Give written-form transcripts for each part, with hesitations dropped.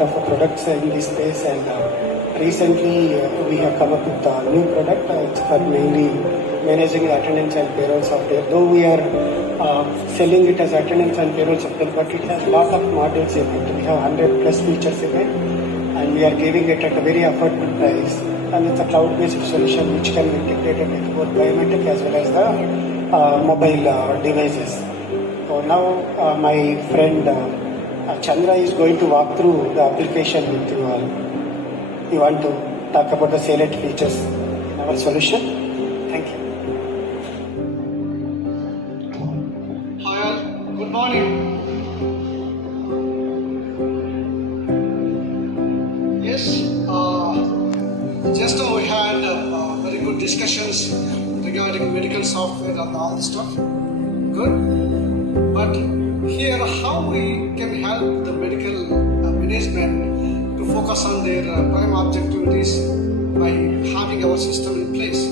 lot of products in this space, and recently we have come up with a new product. It's for mainly managing the attendance and payroll software. Though we are selling it as attendance and payroll software, but it has a lot of modules in it. We have 100 plus features in it, and we are giving it at a very affordable price. And it's a cloud-based solution which can be integrated with both biometric as well as the mobile devices. So now my friend Chandra is going to walk through the application with you all. You want to talk about the salient features in our solution? Thank you. Hi all, good morning. Yes, just now we had very good discussions regarding medical software and all this stuff. Good. But here, how we can help the medical management to focus on their prime objectivities by having our system in place.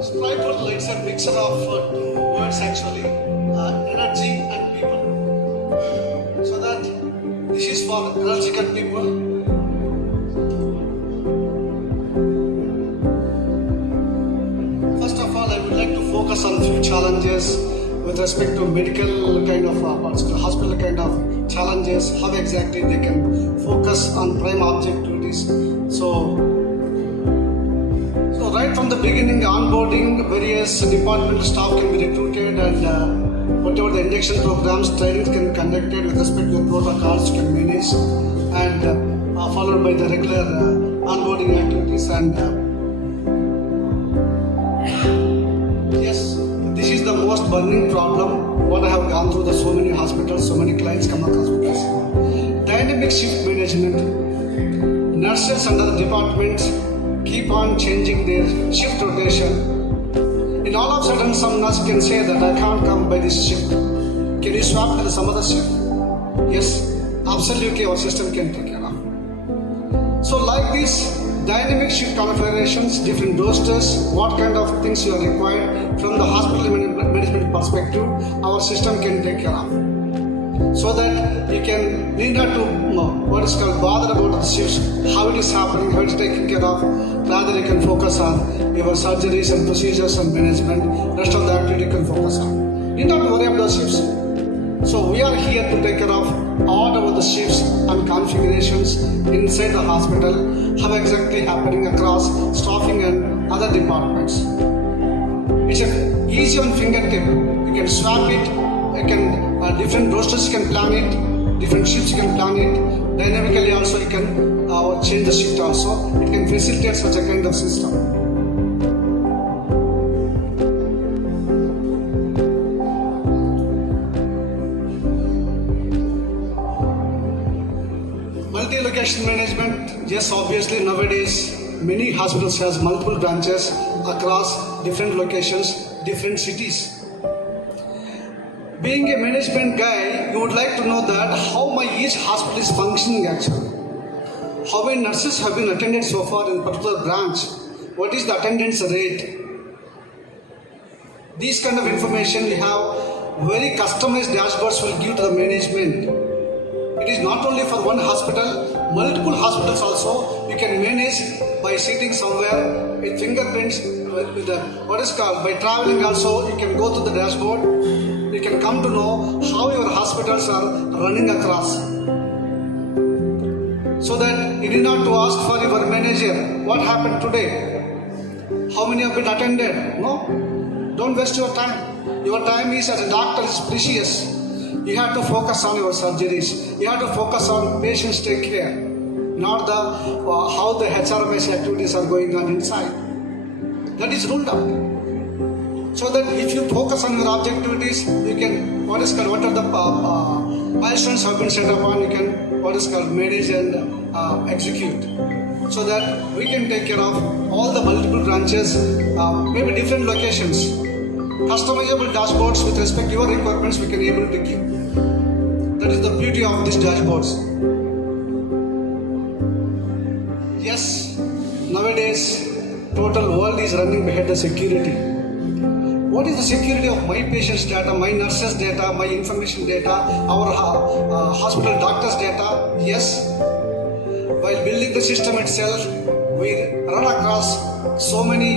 Spryple is a mixture of two words actually, energy and people. So that this is for energetic people. First of all, I would like to focus on few challenges with respect to medical kind of hospital kind of challenges, how exactly they can focus on prime objectivities. So right from the beginning, onboarding, various departmental staff can be recruited, and whatever the induction programs, trainings can be conducted with respect to protocols you can manage, and followed by the regular onboarding activities. And yes, this is the most burning problem what I have gone through. The so many hospitals, so many clients come across with this. Dynamic shift management. Nurses under the departments keep on changing their shift rotation. And all of a sudden some nurse can say that I can't come by this shift. Can you swap to some other shift? Yes, absolutely our system can take care of. So like this, dynamic shift configurations, different rosters, what kind of things you are required from the hospital management perspective, our system can take care of. So that you can need not to what is called bother about the shifts, how it is happening, how it is taken care of. Rather you can focus on your surgeries and procedures and management. Rest of the activity you can focus on. Need not to worry about the shifts. So we are here to take care of all about the shifts and configurations inside the hospital, how exactly happening across staffing and other departments. It's easy on fingertip. You can swap it. You can different rosters you can plan it, different shifts you can plan it. Dynamically also you can change the shift also. It can facilitate such a kind of system. Multi-location management. Yes, obviously nowadays many hospitals has multiple branches across different locations, different cities. Being a management guy, you would like to know that how each hospital is functioning actually. How many nurses have been attended so far in a particular branch? What is the attendance rate? These kind of information we have very customized dashboards will give to the management. It is not only for one hospital, multiple hospitals also you can manage by sitting somewhere with fingerprints, with the, what is called by traveling also you can go to the dashboard. You can come to know how your hospitals are running across. So that you need not to ask for your manager, what happened today? How many have been attended? No, don't waste your time. Your time is as a doctor is precious. You have to focus on your surgeries. You have to focus on patients take care, not the how the HRMS activities are going on inside. That is ruled out. So that if you focus on your objectivities, you can what are the milestones have been set upon, you can manage and execute. So that we can take care of all the multiple branches, maybe different locations. Customizable dashboards with respect to your requirements we can able to give. That is the beauty of these dashboards. is running behind the security. What is the security of my patient's data, my nurse's data, my information data, our hospital doctor's data? Yes. While building the system itself, we run across so many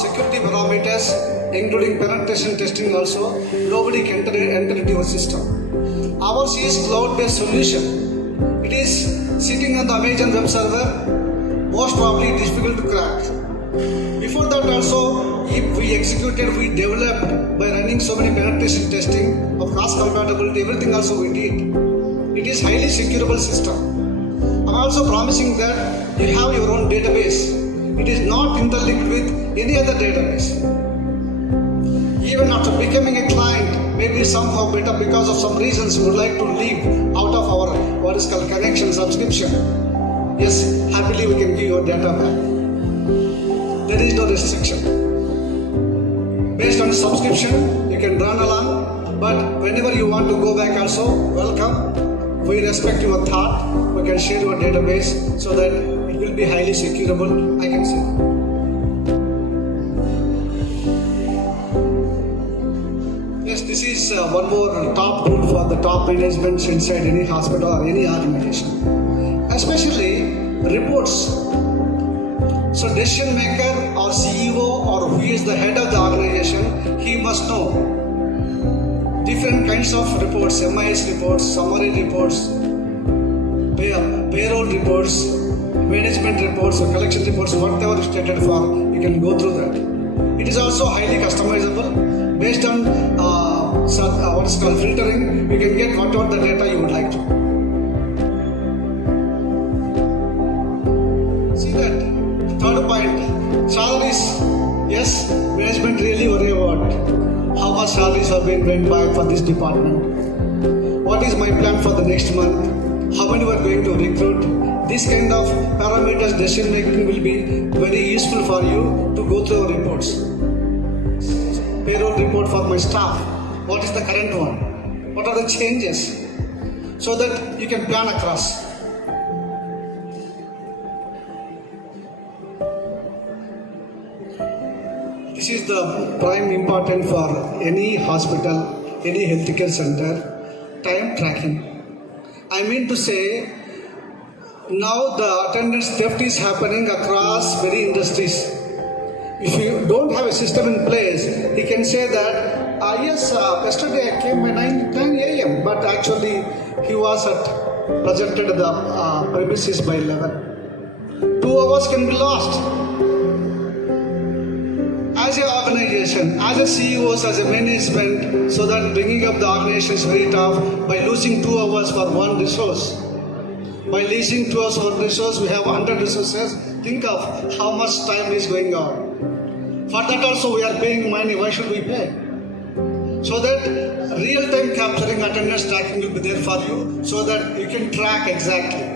security parameters, including penetration testing also. Nobody can enter into your system. Ours is cloud-based solution. It is sitting on the Amazon web server. Most probably difficult to crack. Before that also, if we executed, we developed by running so many penetration testing of cross compatibility, everything also we did. It is highly securable system. I'm also promising that you have your own database. It is not interlinked with any other database. Even after becoming a client, maybe somehow better because of some reasons you would like to leave out of our what is called connection subscription. Yes, happily we can give your data back. There is no restriction. Based on the subscription, you can run along, but whenever you want to go back also, welcome. We respect your thought. We can share your database so that it will be highly securable, I can say. Yes, this is one more top tool for the top management inside any hospital or any organization. Especially reports. So decision maker or CEO or who is the head of the organization, he must know different kinds of reports, MIS reports, summary reports, payroll reports, management reports or collection reports, whatever is stated for, you can go through that. It is also highly customizable. Based on what is called filtering, you can get whatever the data you would like to. See that? Third point, salaries. Yes, management really worry about how much salaries have been went by for this department. What is my plan for the next month? How many we are going to recruit? This kind of parameters decision making will be very useful for you to go through our reports. Payroll report for my staff. What is the current one? What are the changes? So that you can plan across. This is the prime important for any hospital, any healthcare center, time tracking. I mean to say, now the attendance theft is happening across many industries. If you don't have a system in place, he can say that, yes, yesterday I came by 9 a.m., but actually he was presented at the premises by 11. 2 hours can be lost. As an organization, as a CEOs, as a management, so that bringing up the organization is very tough by losing 2 hours for one resource. By losing 2 hours for resource, we have 100 resources. Think of how much time is going on. For that also we are paying money. Why should we pay? So that real-time capturing attendance tracking will be there for you so that you can track exactly.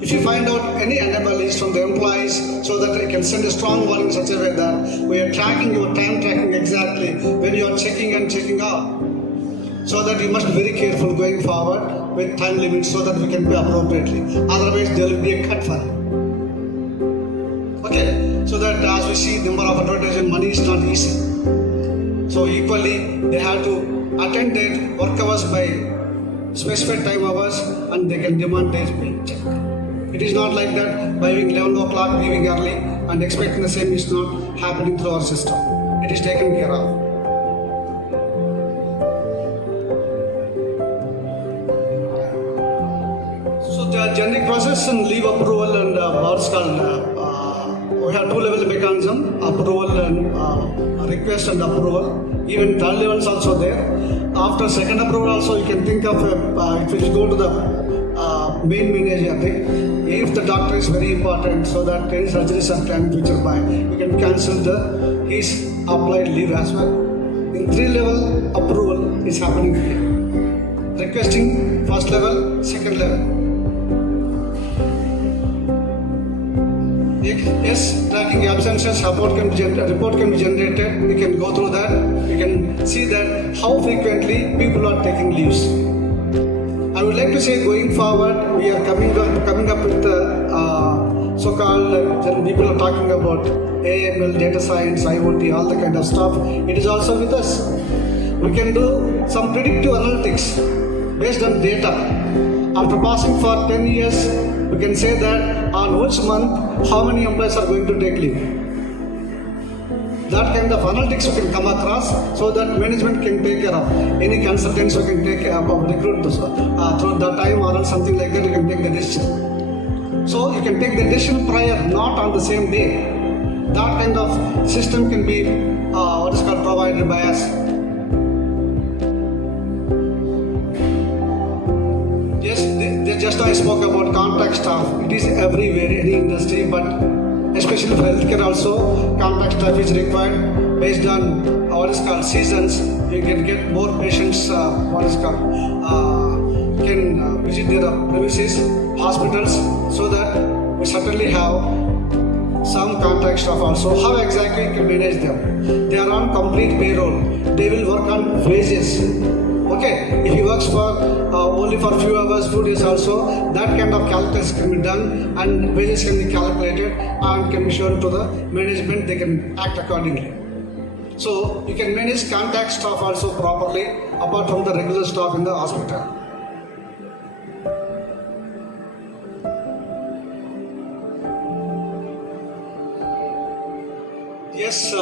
If you find out any anomalies from the employees so that you can send a strong warning in such a way that we are tracking your time tracking exactly when you are checking and checking out. So that you must be very careful going forward with time limits so that we can pay appropriately. Otherwise there will be a cut for you. Okay, so that as we see number of advertising, money is not easy. So equally they have to attend their work hours by specified time hours and they can demand their pay check. It is not like that by 11 o'clock leaving early and expecting the same is not happening through our system. It is taken care of. So the generic process and leave approval and what's called we have 2-level mechanism, approval and request and approval. Even third level is also there. After second approval also you can think of if you go to the main manager thing. If the doctor is very important so that any surgeries are planned future by, you can cancel his applied leave as well. In 3-level approval is happening here. Requesting first level, second level. Yes, tracking absences, report can be generated. You can go through that. You can see that how frequently people are taking leaves. I would like to say going forward, we are coming up with so-called then people are talking about AML, data science, IoT, all the kind of stuff. It is also with us. We can do some predictive analytics based on data. After passing for 10 years, we can say that on which month, how many employees are going to take leave. That kind of analytics we can come across so that management can take care of. Any consultants we can take care of, recruit through the time or something like that, you can take the decision. So you can take the decision prior, not on the same day. That kind of system can be what is called provided by us. Yes, just I spoke about contract staff. It is everywhere, any industry, but especially for healthcare also, contract staff is required based on what is called seasons. You can get more patients, can visit their premises, hospitals, so that we certainly have some contract staff also. How exactly you can manage them? They are on complete payroll. They will work on wages. Okay, if he works for only for few hours, few days also, that kind of calculus can be done and wages can be calculated and can be shown to the management. They can act accordingly. So you can manage contract staff also properly apart from the regular staff in the hospital. Yes,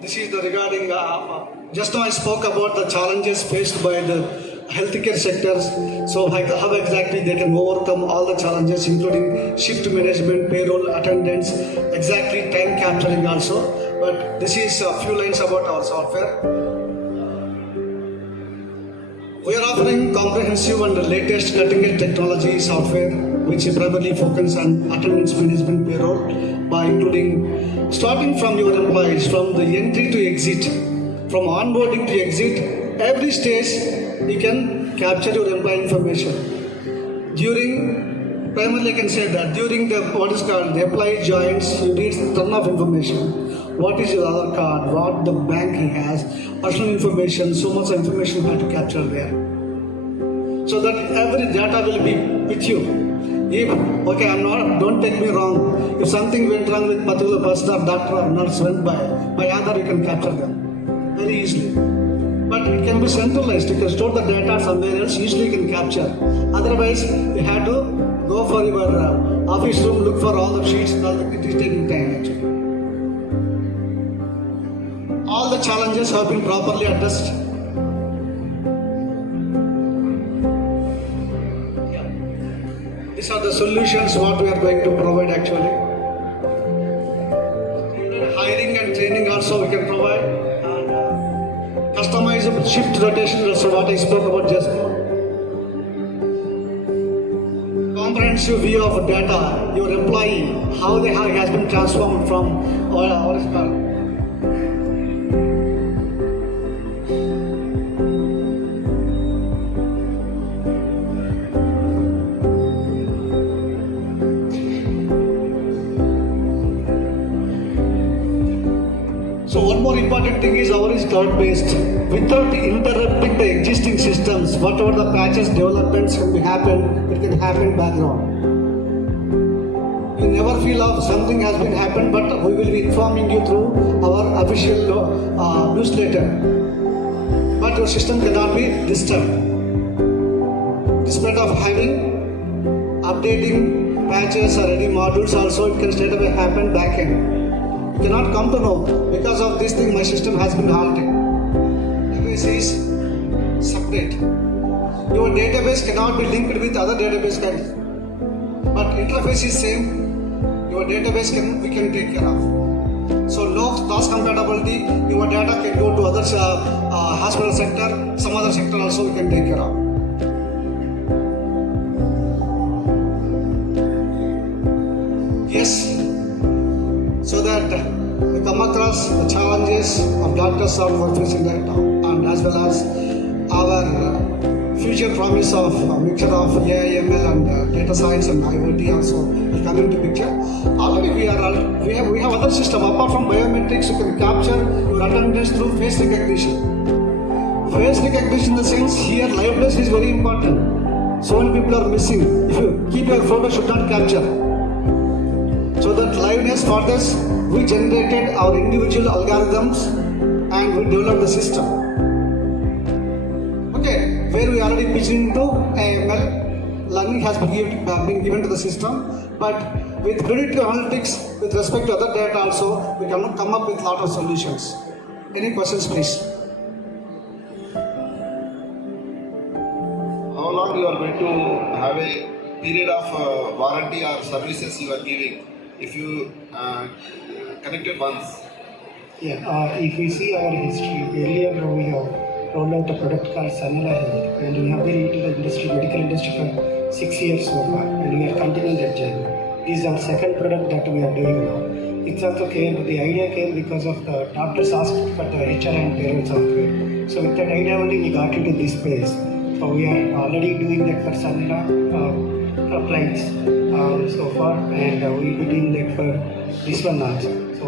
this is the regarding, just now I spoke about the challenges faced by the healthcare sectors. So how exactly they can overcome all the challenges, including shift management, payroll, attendance, exactly time capturing also. But this is a few lines about our software. We are offering comprehensive and latest cutting-edge technology software which primarily focus on attendance management, payroll, by including starting from your employees, from the entry to exit, from onboarding to exit, every stage you can capture your employee information. During, primarily I can say that during the what is called the employee joins, you need a ton of information. What is your Aadhaar card, what the bank he has, personal information, so much information you have to capture there. So that every data will be with you. If, okay, don't take me wrong. If something went wrong with particular person or doctor or nurse went by Aadhaar, you can capture them very easily. But it can be centralized. You can store the data somewhere else, easily you can capture. Otherwise, you have to go for your office room, look for all the sheets and all that. It is taking time actually. All the challenges have been properly addressed. These are the solutions what we are going to provide actually. Hiring and training also we can provide. And customizable shift rotation also what I spoke about just now. Comprehensive view of data, your employee, how they has been transformed from what is called. So one more important thing is our is cloud-based. Without interrupting the existing systems, whatever the patches, developments can be happen, it can happen background. You never feel of something has been happened, but we will be informing you through our official newsletter. But your system cannot be disturbed. Instead of having updating patches or any modules also, it can straight away happen back end. You cannot come to know because of this thing my system has been halted. Database is separate. Your database cannot be linked with other database kinds. But interface is same. Your database we can take care of. So no cross compatibility. Your data can go to other hospital sector, some other sector also we can take care of. Yes. So that we come across the challenges of doctors are facing right now, and as well as our future promise of a mixture of AI, ML and data science and IoT also will come into picture. Already we have other system apart from biometrics. You can capture your attendance through face recognition. Face recognition in the sense here liveness is very important. So many people are missing. If you keep your photo, should not capture. So that liveness for this, we generated our individual algorithms and we developed the system. Okay, where we already pitched into AML, learning has been given to the system, but with predictive analytics, with respect to other data also, we can come up with a lot of solutions. Any questions, please? How long you are going to have a period of warranty or services you are giving if you connected once? Yeah, if we see our history, earlier we have rolled out a product called Sanela Health, and we have been into the industry, medical industry for 6 years so far, and we are continuing that journey. This is our second product that we are doing now. It's also came, the idea came because of the doctors asked for the HR and payroll software. So with that idea only we got into this space. So we are already doing that for Sanela clients so far, and we will be doing that for this one also. So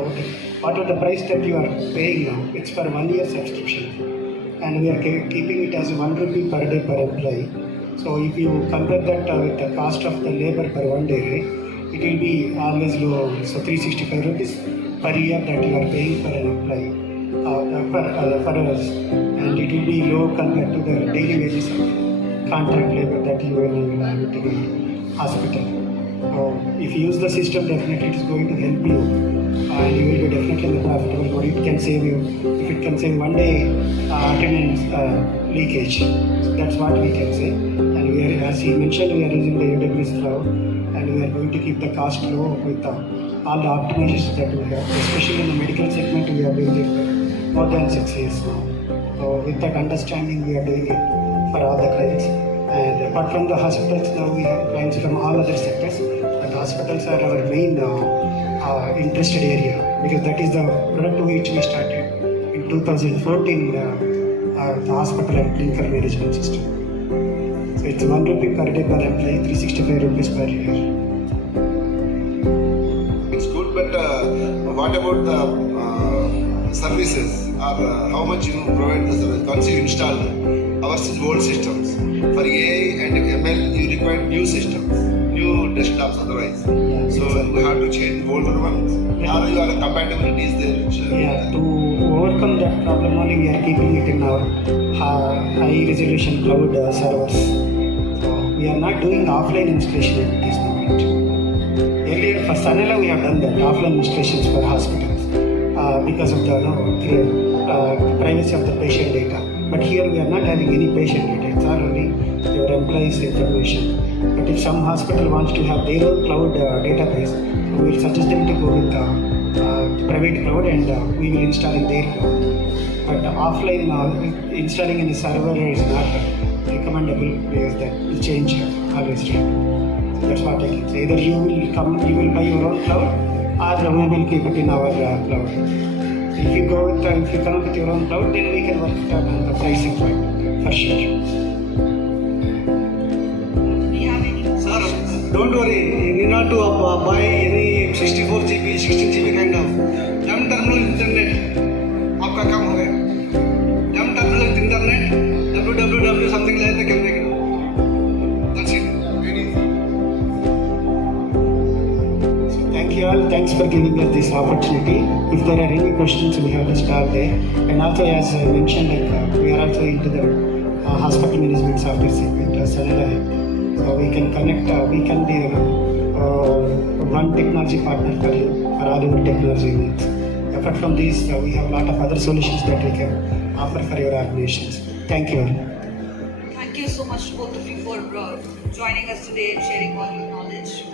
what are the price that you are paying now? It's for 1 year subscription, and we are keeping it as 1 rupee per day per employee. So if you compare that with the cost of the labor per 1 day, right, it will be always low. So 365 rupees per year that you are paying for an employee for us, and it will be low compared to the daily wages of contract labor that you will have in the hospital. If you use the system, definitely it is going to help you, and you will be definitely in the profitable mode. It can save you, if it can save 1 day attendance leakage. So that's what we can say. And we are, as he mentioned, we are using the AWS cloud, and we are going to keep the cost low with all the optimizations that we have, especially in the medical segment. We are doing it for more than 6 years now. So with that understanding, we are doing it for all the clients. And apart from the hospitals, now we have clients from all other sectors. But hospitals are our main interested area, because that is the product which we started in 2014, the hospital and clinical management system. So it's 1 rupee per day per employee, 365 rupees per year. It's good, but what about the services or how much you provide the service? Once you install ours is old systems. For AI and ML, you require new systems, new desktops otherwise. Yeah, so you have to change older ones. Or you are compatibilities there. Which, yeah, to overcome that problem only, we are keeping it in our high resolution cloud servers. So we are not doing offline installation at this moment. Earlier for Sanela we have done that, offline installations for hospitals because of the privacy of the patient data. But here we are not having any patient data, it's only your employees' information. But if some hospital wants to have their own cloud database, we will suggest them to go with the private cloud, and we will install in their cloud. But offline installing in a server is not recommendable, because that will change always. So that's what I can say. Either you will buy your own cloud, or we will keep it in our cloud. If you come up with your own cloud, then we can work it out on the pricing point, for sure. Do you have any more? Sir, don't worry, you need not to buy any 64 GB, 16 GB kind of. M terminal internet, आपका काम हो गया. M terminal with internet, www something like that can make it. That's it. So thank you all. Thanks for giving us this opportunity. If there are any questions, we have to start there. And also, as I mentioned, we are also into the hospital management software segment, Sanela. So we can connect, we can be one technology partner for you, for all your technology needs. Apart from this, we have a lot of other solutions that we can offer for your organizations. Thank you all. Thank you so much, both of you, for joining us today and sharing all your knowledge.